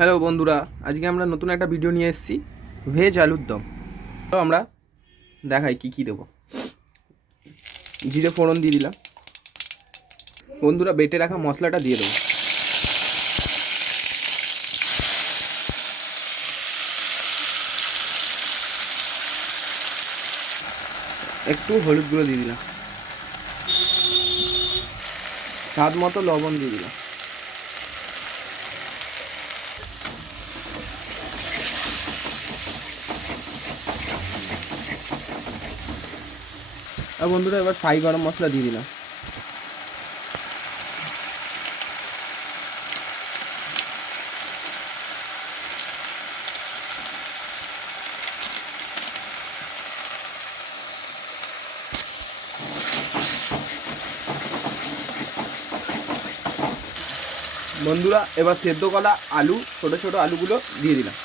Hello বন্ধুরা, আজকে আমরা নতুন একটা ভিডিও নিয়ে এসেছি, ভেজ আলুর দম। তো আমরা দেখাই কি কি দেবো। জিরে ফোড়ন দিয়ে দিলাম। বন্ধুরা, বেটে রাখা মশলাটা দিয়ে দেবো। একটু হলুদ গুঁড়ো দিয়ে দিলাম, স্বাদ মতো লবণ দিয়ে দিলাম। আর বন্ধুরা, এবার ফ্রাই গরম মশলা দিয়ে দিলাম। বন্ধুরা, এবার সেদ্ধ করা আলু, ছোট ছোট আলুগুলো দিয়ে দিলাম।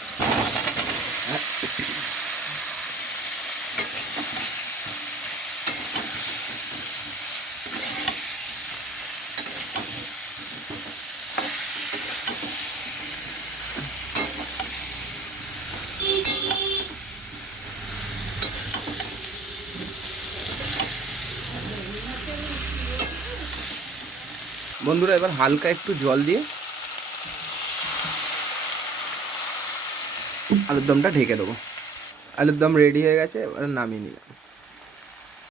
বন্ধুরা, এবার হালকা একটু জল দিয়ে আলুর দমটা ঢেকে দেবো। আলুর দম রেডি হয়ে গেছে, এবার নামিয়ে নিলাম।